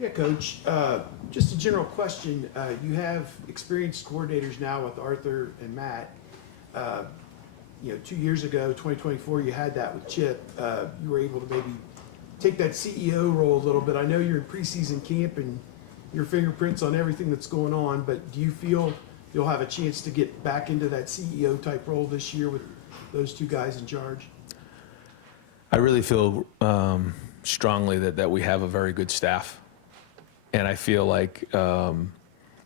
Yeah, Coach. Just a general question. You have experienced coordinators now with Arthur and Matt. 2 years ago, 2024, you had that with Chip. You were able to maybe take that CEO role a little bit. I know you're in preseason camp and your fingerprints on everything that's going on, but do you feel you'll have a chance to get back into that CEO type role this year with those two guys in charge? I really feel strongly that we have a very good staff. And I feel like,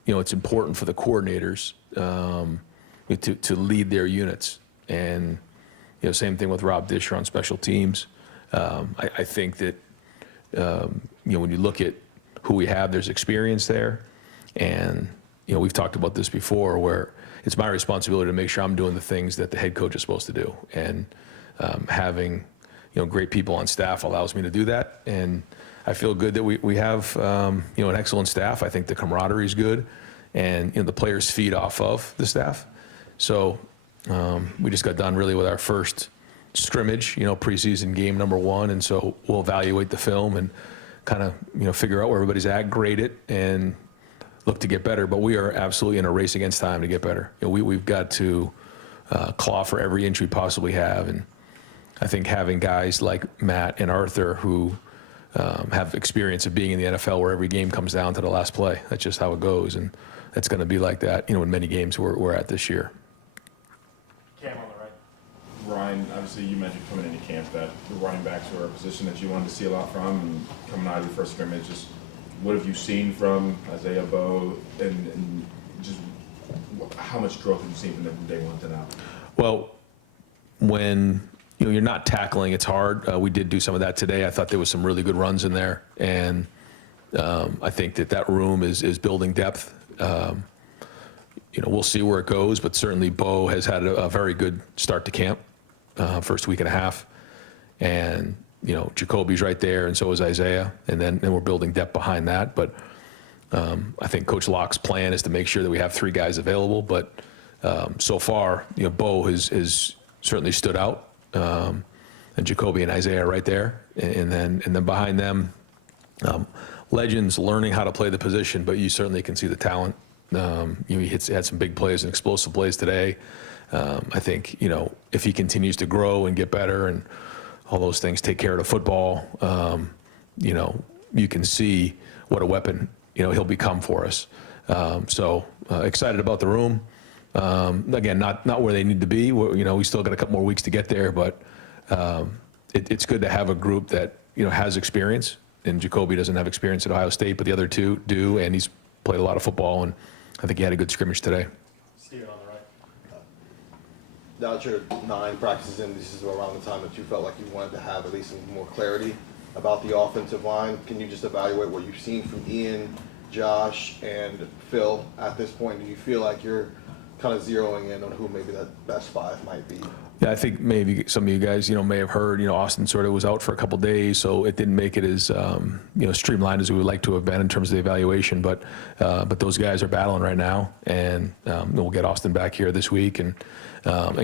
it's important for the coordinators to lead their units. And, same thing with Rob Disher on special teams. I think that, when you look at who we have, there's experience there. And, we've talked about this before where it's my responsibility to make sure I'm doing the things that the head coach is supposed to do. And having, great people on staff allows me to do that. And I feel good that we have, an excellent staff. I think the camaraderie is good, and the players feed off of the staff. So we just got done really with our first scrimmage, preseason game number 1, and so we'll evaluate the film and kind of, figure out where everybody's at, grade it, and look to get better. But we are absolutely in a race against time to get better. We've got to claw for every inch we possibly have, and I think having guys like Matt and Arthur who have experience of being in the NFL where every game comes down to the last play. That's just how it goes, and it's going to be like that, in many games we're at this year. Cam on the right. Ryan, obviously you mentioned coming into camp that the running backs were a position that you wanted to see a lot from, and coming out of your first scrimmage, just what have you seen from Isaiah Bowe, and just how much growth have you seen from them from day one to now? Well, when you're not tackling, it's hard. We did do some of that today. I thought there was some really good runs in there, and I think that room is building depth. We'll see where it goes, but certainly Bo has had a very good start to camp, first week and a half, and Jacoby's right there, and so is Isaiah, and then we're building depth behind that. But I think Coach Locke's plan is to make sure that we have 3 guys available. But so far, Bo has certainly stood out. And Jacoby and Isaiah are right there, and then behind them, legends learning how to play the position. But you certainly can see the talent. He had some big plays and explosive plays today. I think if he continues to grow and get better and all those things, take care of the football, you can see what a weapon he'll become for us. So excited about the room. Again, not where they need to be. We still got a couple more weeks to get there, but it's good to have a group that has experience. And Jacoby doesn't have experience at Ohio State, but the other 2 do, and he's played a lot of football, and I think he had a good scrimmage today. Steven on the right. Now that you're 9 practices in, this is around the time that you felt like you wanted to have at least some more clarity about the offensive line. Can you just evaluate what you've seen from Ian, Josh, and Phil at this point? Do you feel like you're kind of zeroing in on who maybe that best 5 might be? Yeah, I think maybe some of you guys, may have heard, Austin sort of was out for a couple of days, so it didn't make it as, streamlined as we would like to have been in terms of the evaluation. But those guys are battling right now, and we'll get Austin back here this week and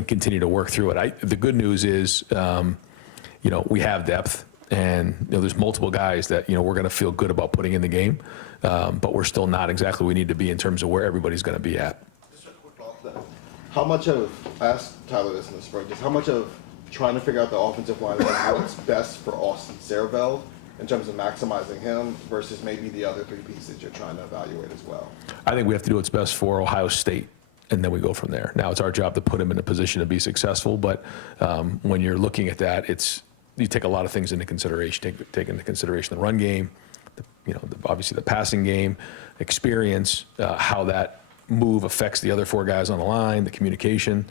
continue to work through it. The good news is, we have depth, and there's multiple guys that we're going to feel good about putting in the game, but we're still not exactly where we need to be in terms of where everybody's going to be at. How much of, I asked Tyler this in the spring, just how much of trying to figure out the offensive line is what's best for Austin Saraveld in terms of maximizing him versus maybe the other 3 pieces you're trying to evaluate as well? I think we have to do what's best for Ohio State, and then we go from there. Now, it's our job to put him in a position to be successful, but when you're looking at that, you take a lot of things into consideration. Take into consideration the run game, obviously the passing game, experience, how that move affects the other 4 guys on the line, the communication.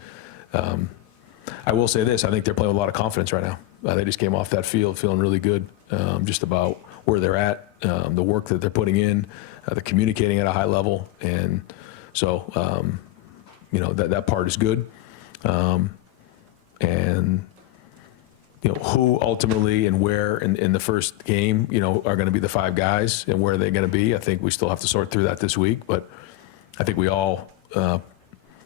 I will say this, I think they're playing with a lot of confidence right now. They just came off that field feeling really good just about where they're at, the work that they're putting in, the communicating at a high level. And so, that part is good. And who ultimately and where in the first game, are going to be the 5 guys and where they're going to be, I think we still have to sort through that this week. But I think we all go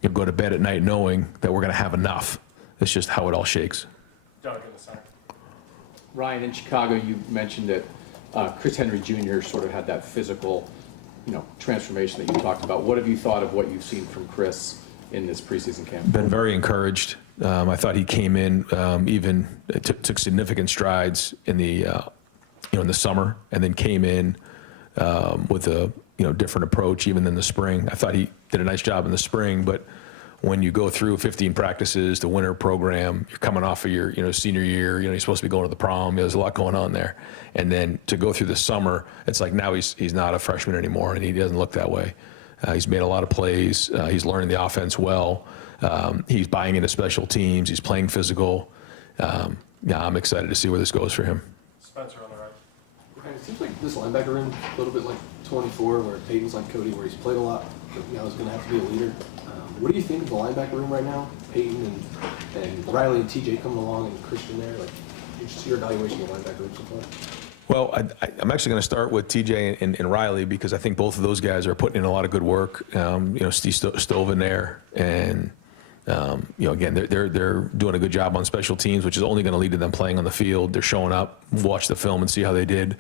to bed at night knowing that we're going to have enough. It's just how it all shakes. Doug in the center. Ryan, in Chicago, you mentioned that Chris Henry Jr. sort of had that physical, transformation that you talked about. What have you thought of what you've seen from Chris in this preseason camp? Been very encouraged. I thought he came in, took significant strides in the, in the summer, and then came in with a different approach even than the spring. I thought he did a nice job in the spring, but when you go through 15 practices, the winter program, you're coming off of your senior year, you're supposed to be going to the prom, there's a lot going on there. And then to go through the summer, it's like now he's not a freshman anymore, and he doesn't look that way. He's made a lot of plays. He's learning the offense well. He's buying into special teams. He's playing physical. I'm excited to see where this goes for him. Spencer on the right. Okay, it seems like this linebacker room a little bit like 24, where Peyton's like Cody, where he's played a lot, but now he's going to have to be a leader. What do you think of the linebacker room right now? Peyton and Riley and TJ coming along, and Christian there. Like, just your evaluation of the linebacker room so far. Well, I'm actually going to start with TJ and Riley, because I think both of those guys are putting in a lot of good work. Steve Stove in there, and again, they're doing a good job on special teams, which is only going to lead to them playing on the field. They're showing up, watch the film, and see how they did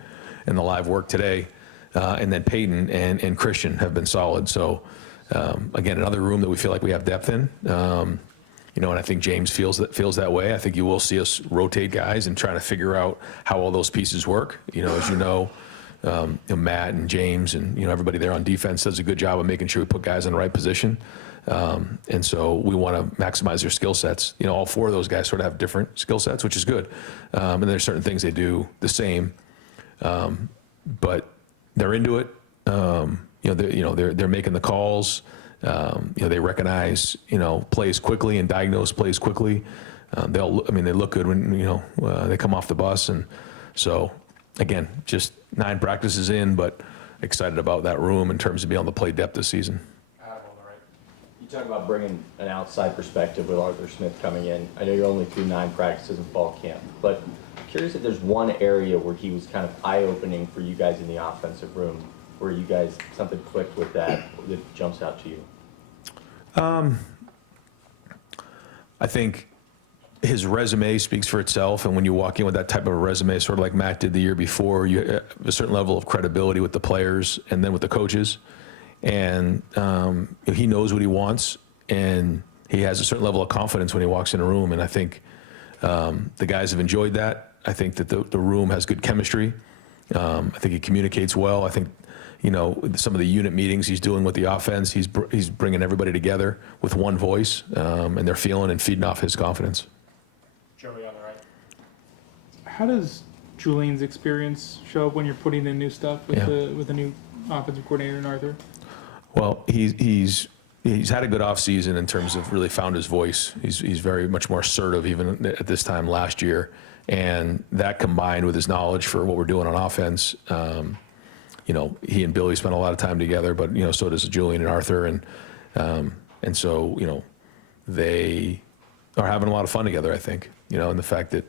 in the live work today. And then Peyton and Christian have been solid. So again, another room that we feel like we have depth in. And I think James feels that way. I think you will see us rotate guys and try to figure out how all those pieces work. As Matt and James and everybody there on defense does a good job of making sure we put guys in the right position. And so we want to maximize their skill sets. All four of those guys sort of have different skill sets, which is good. And there's certain things they do the same, but they're into it. They're making the calls. They recognize, plays quickly and diagnose plays quickly. They look good when, they come off the bus. And so, again, just 9 practices in, but excited about that room in terms of being able to play depth this season. Adam on the right. You talk about bringing an outside perspective with Arthur Smith coming in. I know you're only through 9 practices in fall camp, but I'm curious if there's one area where he was kind of eye-opening for you guys in the offensive room, where you guys, something clicked with that jumps out to you. I think his resume speaks for itself, and when you walk in with that type of a resume, sort of like Matt did the year before, you have a certain level of credibility with the players and then with the coaches. And he knows what he wants, and he has a certain level of confidence when he walks in a room. And I think the guys have enjoyed that. I think that the room has good chemistry. I think he communicates well. I think some of the unit meetings he's doing with the offense, he's bringing everybody together with one voice, and they're feeling and feeding off his confidence. Joey on the right. How does Julian's experience show up when you're putting in new stuff with the new offensive coordinator in Arthur? Well, he's had a good offseason in terms of really found his voice. He's very much more assertive even at this time last year, and that combined with his knowledge for what we're doing on offense. He and Billy spent a lot of time together, but so does Julian and Arthur, and so they are having a lot of fun together. I think and the fact that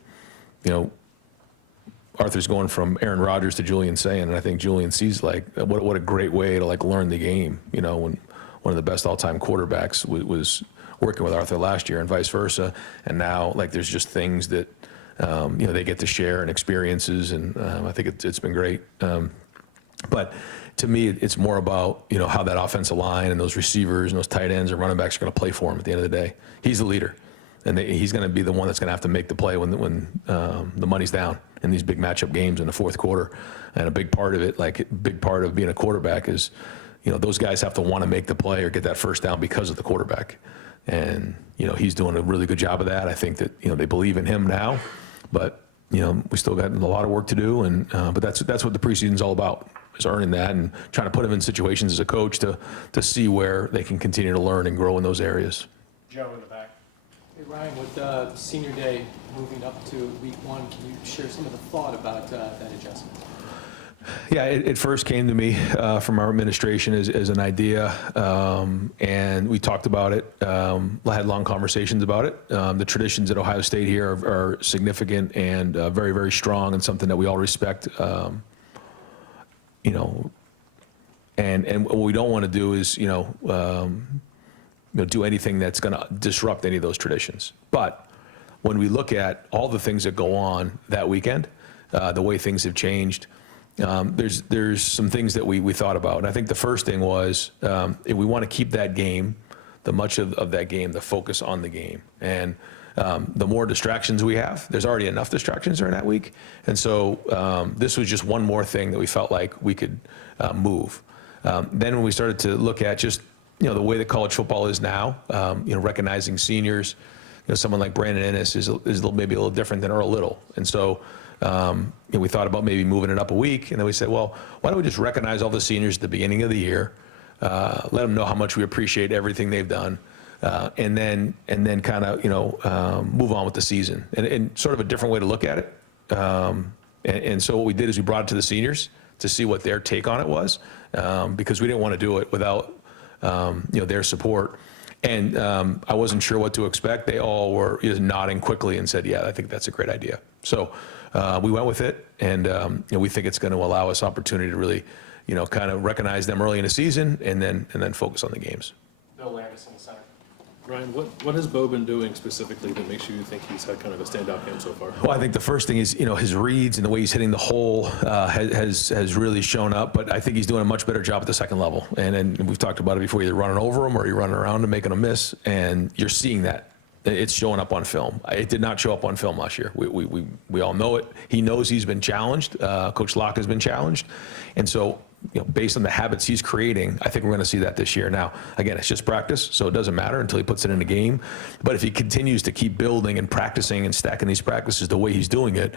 Arthur's going from Aaron Rodgers to Julian Sayin, and I think Julian sees what a great way to learn the game. When one of the best all-time quarterbacks was working with Arthur last year, and vice versa, and now there's just things that they get to share and experiences, and I think it's been great. But to me, it's more about how that offensive line and those receivers and those tight ends and running backs are going to play for him at the end of the day. He's the leader, and he's going to be the one that's going to have to make the play when the money's down in these big matchup games in the fourth quarter. And a big part of it, big part of being a quarterback is, those guys have to want to make the play or get that first down because of the quarterback. And he's doing a really good job of that. I think that they believe in him now, but we still got a lot of work to do. And but that's what the preseason's all about, is earning that and trying to put them in situations as a coach to see where they can continue to learn and grow in those areas. Joe in the back. Hey Ryan, with senior day moving up to week 1, can you share some of the thought about that adjustment? Yeah, it first came to me from our administration as an idea, and we talked about it, had long conversations about it. The traditions at Ohio State here are significant and very, very strong, and something that we all respect. And what we don't want to do is, do anything that's going to disrupt any of those traditions. But when we look at all the things that go on that weekend, the way things have changed, there's some things that we thought about. And I think the first thing was if we want to keep that game, the much of that game, the focus on the game. And the more distractions we have, there's already enough distractions during that week. And so this was just one more thing that we felt like we could move. Then when we started to look at just, the way that college football is now, recognizing seniors, someone like Brandon Ennis is maybe a little different than Earl Little. And so we thought about maybe moving it up a week. And then we said, well, why don't we just recognize all the seniors at the beginning of the year, let them know how much we appreciate everything they've done. And then kind of, move on with the season and sort of a different way to look at it. And so what we did is we brought it to the seniors to see what their take on it was, because we didn't want to do it without, their support. And I wasn't sure what to expect. They all were just nodding quickly and said, yeah, I think that's a great idea. So we went with it, and we think it's going to allow us opportunity to really, kind of recognize them early in the season and then focus on the games. Bill Landis in the center. Ryan, what has Bo been doing specifically that makes you think he's had kind of a standout game so far? Well, I think the first thing is, his reads and the way he's hitting the hole has really shown up. But I think he's doing a much better job at the second level. And we've talked about it before. You're running over him or you're running around and making a miss, and you're seeing that. It's showing up on film. It did not show up on film last year. We all know it. He knows he's been challenged. Coach Locke has been challenged, and so. Based on the habits he's creating, I think we're going to see that this year. Now, again, it's just practice, so it doesn't matter until he puts it in a game. But if he continues to keep building and practicing and stacking these practices the way he's doing it,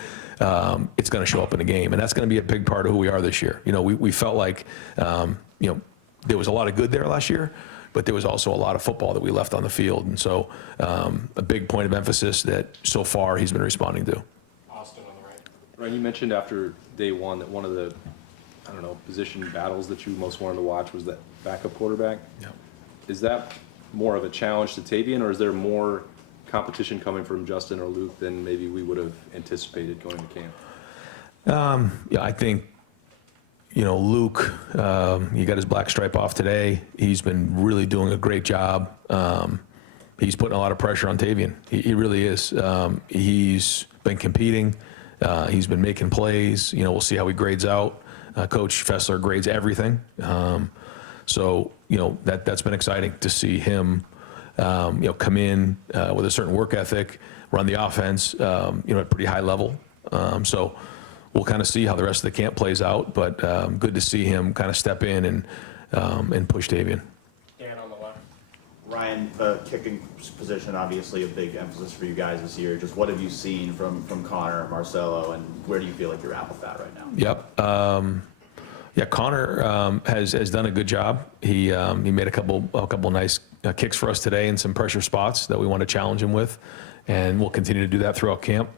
it's going to show up in the game. And that's going to be a big part of who we are this year. We felt like, there was a lot of good there last year, but there was also a lot of football that we left on the field. And so a big point of emphasis that so far he's been responding to. Austin on the right. Ryan, you mentioned after day one that one of the position battles that you most wanted to watch was that backup quarterback. Yeah. Is that more of a challenge to Tavian, or is there more competition coming from Justin or Luke than maybe we would have anticipated going to camp? Yeah, I think, Luke, he got his black stripe off today. He's been really doing a great job. He's putting a lot of pressure on Tavian. He really is. He's been competing. He's been making plays. We'll see how he grades out. Coach Fessler grades everything. So, that's been exciting to see him, come in with a certain work ethic, run the offense, at a pretty high level. So we'll kind of see how the rest of the camp plays out, but good to see him kind of step in and push Tavian. Dan on the left. Ryan, the kicking position, obviously a big emphasis for you guys this year. Just what have you seen from Connor, Marcelo, and where do you feel like you're at with that right now? Yep. Connor has done a good job. He made a couple nice kicks for us today in some pressure spots that we want to challenge him with, and we'll continue to do that throughout camp.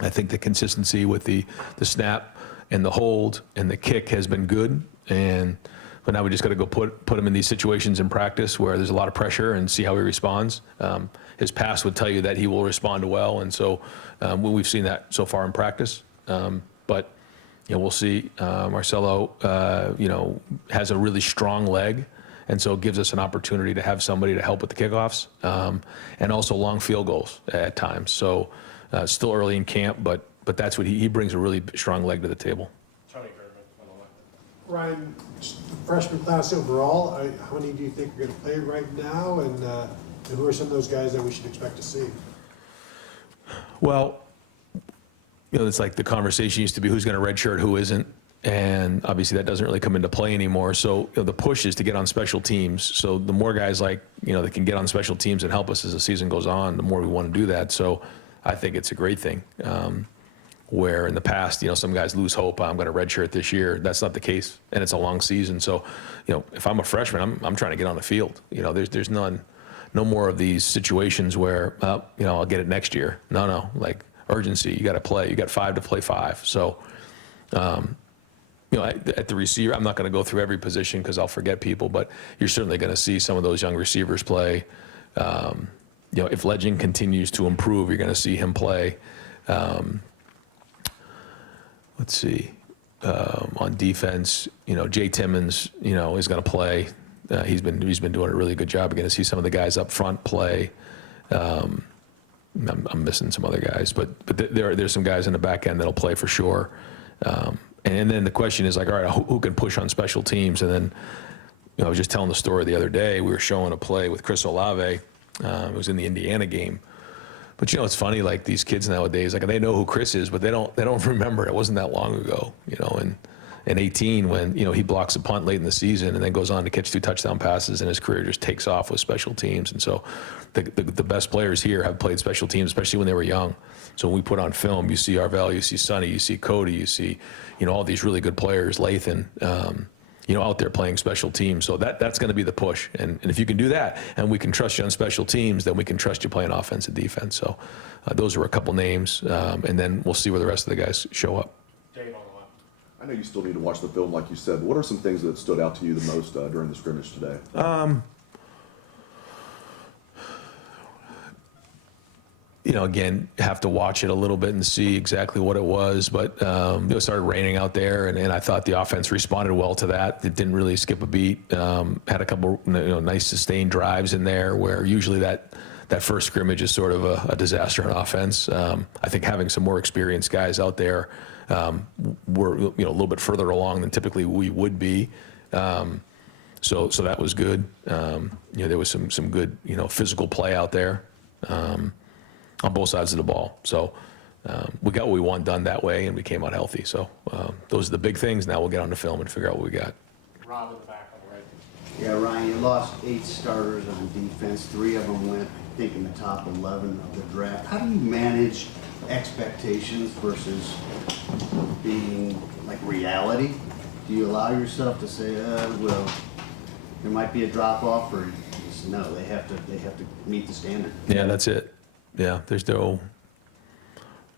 I think the consistency with the snap and the hold and the kick has been good, but now we just got to go put him in these situations in practice where there's a lot of pressure and see how he responds. His past would tell you that he will respond well, and so we've seen that so far in practice. But we'll see. Marcelo, has a really strong leg, and so it gives us an opportunity to have somebody to help with the kickoffs, and also long field goals at times. So still early in camp, but that's what he brings a really strong leg to the table. Tony German on the left. Ryan, freshman class overall, how many do you think are going to play right now, and who are some of those guys that we should expect to see? Well, it's like the conversation used to be who's going to redshirt, who isn't, and obviously that doesn't really come into play anymore. So the push is to get on special teams. So the more guys that can get on special teams and help us as the season goes on, the more we want to do that. So I think it's a great thing. Where in the past, some guys lose hope. I'm going to redshirt this year. That's not the case, and it's a long season. So, if I'm a freshman, I'm trying to get on the field. There's no more of these situations where, I'll get it next year. No, like urgency. You got to play. You got 5 to play 5. So, at the receiver, I'm not going to go through every position because I'll forget people, but you're certainly going to see some of those young receivers play. If Legend continues to improve, you're going to see him play. Let's see. On defense, Jay Timmons, is going to play. He's been doing a really good job. You're going to see some of the guys up front play. I'm missing some other guys, but there's some guys in the back end that'll play for sure. And then the question is like, all right, who can push on special teams? And then, I was just telling the story the other day. We were showing a play with Chris Olave. It was in the Indiana game. But it's funny, like these kids nowadays, like they know who Chris is, but they don't remember. It wasn't that long ago, and in 18 when, he blocks a punt late in the season and then goes on to catch 2 touchdown passes and his career just takes off with special teams. And so the best players here have played special teams, especially when they were young. So when we put on film, you see Arvell, you see Sonny, you see Cody, you see, all these really good players, Lathan, out there playing special teams. So that's going to be the push. And if you can do that and we can trust you on special teams, then we can trust you playing offense and defense. So those are a couple names. And then we'll see where the rest of the guys show up. Dave on the left. I know you still need to watch the film, like you said. But what are some things that stood out to you the most during the scrimmage today? Again, have to watch it a little bit and see exactly what it was. But it started raining out there, and I thought the offense responded well to that. It didn't really skip a beat. Had a couple nice sustained drives in there where usually that first scrimmage is sort of a disaster on offense. I think having some more experienced guys out there, we're a little bit further along than typically we would be. So that was good. There was some good physical play out there. On both sides of the ball. So we got what we want done that way, and we came out healthy. So those are the big things. Now we'll get on the film and figure out what we got. Rob in the back on the right. Yeah, Ryan, you lost 8 starters on defense. 3 of them went, I think, in the top 11 of the draft. How do you manage expectations versus being like reality? Do you allow yourself to say, well, there might be a drop off, or just, no, they have to meet the standard? Yeah, that's it. Yeah, there's no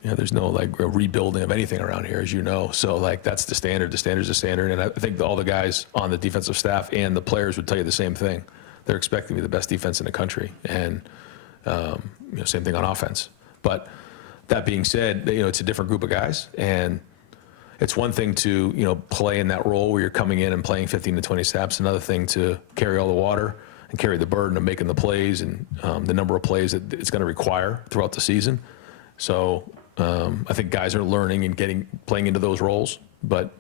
like a rebuilding of anything around here, as you know. So like that's the standard. The standard's the standard, and I think all the guys on the defensive staff and the players would tell you the same thing. They're expecting to be the best defense in the country, and same thing on offense. But that being said, it's a different group of guys, and it's one thing to play in that role where you're coming in and playing 15 to 20 snaps. Another thing to carry all the water and carry the burden of making the plays and the number of plays that it's going to require throughout the season. So I think guys are learning and playing into those roles, but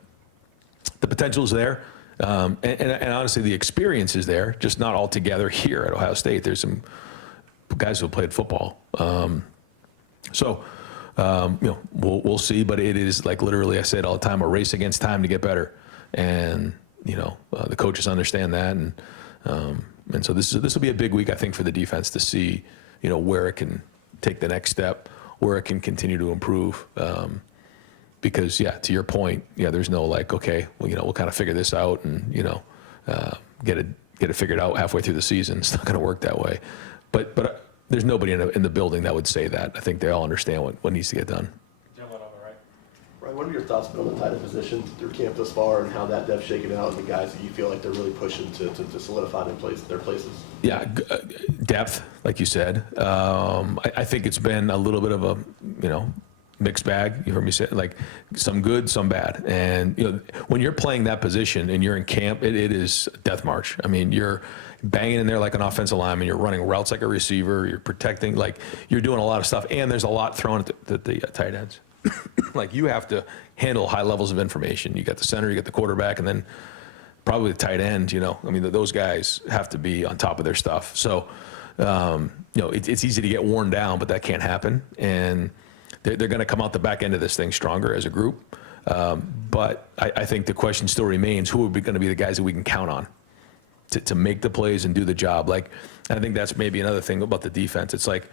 the potential is there. And honestly, the experience is there, just not all together here at Ohio State. There's some guys who have played football. We'll see, but it is like literally, I say it all the time, a race against time to get better. And, the coaches understand that. And so this will be a big week, I think, for the defense to see, where it can take the next step, where it can continue to improve. Because, to your point, there's no like, okay, well, we'll kind of figure this out and, get it figured out halfway through the season. It's not going to work that way. But there's nobody in the building that would say that. I think they all understand what needs to get done. Ryan, what are your thoughts on the tight end position through camp thus far, and how that depth shaking out, and the guys that you feel like they're really pushing to solidify their places? Yeah, Depth, like you said. I think it's been a little bit of a mixed bag. You heard me say like some good, some bad. And when you're playing that position and you're in camp, it is a death march. I mean, you're banging in there like an offensive lineman. You're running routes like a receiver. You're protecting, like you're doing a lot of stuff. And there's a lot thrown at the tight ends. Like you have to handle high levels of information. You got the center, you got the quarterback, and then probably the tight end. I mean, those guys have to be on top of their stuff. So, it's easy to get worn down, but that can't happen. And they're going to come out the back end of this thing stronger as a group. But I think the question still remains: who are going to be the guys that we can count on to make the plays and do the job? Like, I think that's maybe another thing about the defense. It's like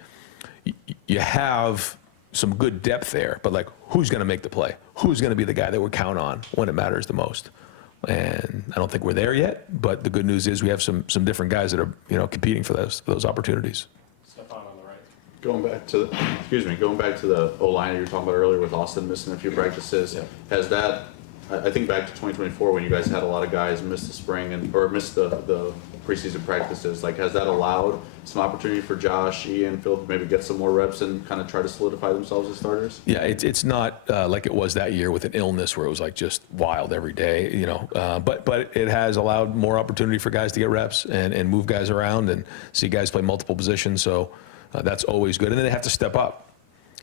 you have some good depth there, but like, who's going to make the play? Who's going to be the guy that we count on when it matters the most? And I don't think we're there yet, but the good news is we have some different guys that are competing for those opportunities. Stefan on the right. Going back to the O-line you were talking about earlier with Austin missing a few practices, has that, I think back to 2024 when you guys had a lot of guys miss the spring or miss the preseason practices, like has that allowed some opportunity for Josh, Ian, Phil to maybe get some more reps and kind of try to solidify themselves as starters? Yeah, it's not like it was that year with an illness where it was like just wild every day, but it has allowed more opportunity for guys to get reps and move guys around and see guys play multiple positions. So that's always good. And then they have to step up.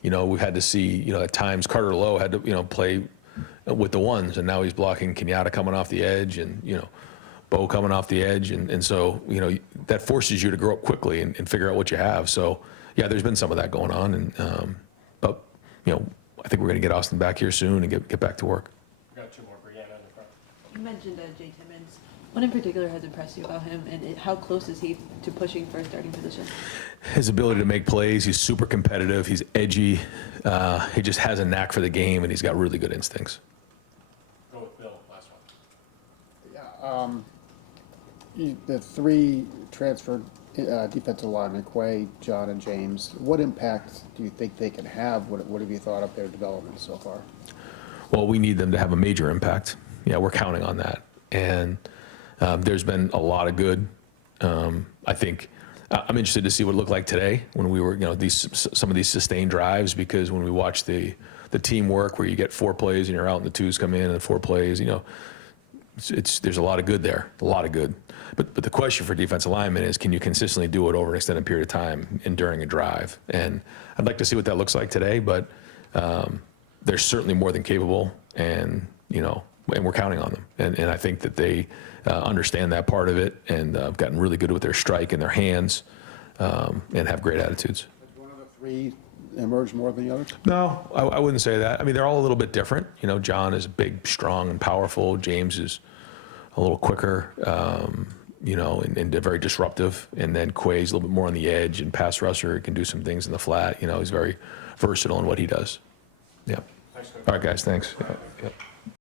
We've had to see, at times Carter Lowe had to, play with the ones, and now he's blocking Kenyatta coming off the edge, and Bo coming off the edge, and so that forces you to grow up quickly and figure out what you have. So yeah, there's been some of that going on, and but I think we're going to get Austin back here soon and get back to work. We've got two more. Brianna in the front. You mentioned Jay Timmons. What in particular has impressed you about him, and how close is he to pushing for a starting position? His ability to make plays, he's super competitive, he's edgy, he just has a knack for the game, and he's got really good instincts. Go with Bill, last one. Yeah, the three transferred defensive linemen, Quay, John, and James, what impact do you think they can have? What have you thought of their development so far? Well, we need them to have a major impact. Yeah, we're counting on that. And there's been a lot of good. I think I'm interested to see what it looked like today when we were, some of these sustained drives, because when we watch the teamwork where you get 4 plays and you're out and the 2s come in and 4 plays, there's a lot of good there, a lot of good. But the question for defensive linemen is, can you consistently do it over an extended period of time and during a drive? And I'd like to see what that looks like today, but they're certainly more than capable, and we're counting on them. And I think that they understand that part of it, and have gotten really good with their strike and their hands, and have great attitudes. Has one of the three emerged more than the others? No, I wouldn't say that. I mean, they're all a little bit different. John is big, strong, and powerful. James is a little quicker, and very disruptive. And then Quay's a little bit more on the edge and pass rusher. He can do some things in the flat. He's very versatile in what he does. Yeah. Thanks, Coach. All right, guys, thanks. Yeah.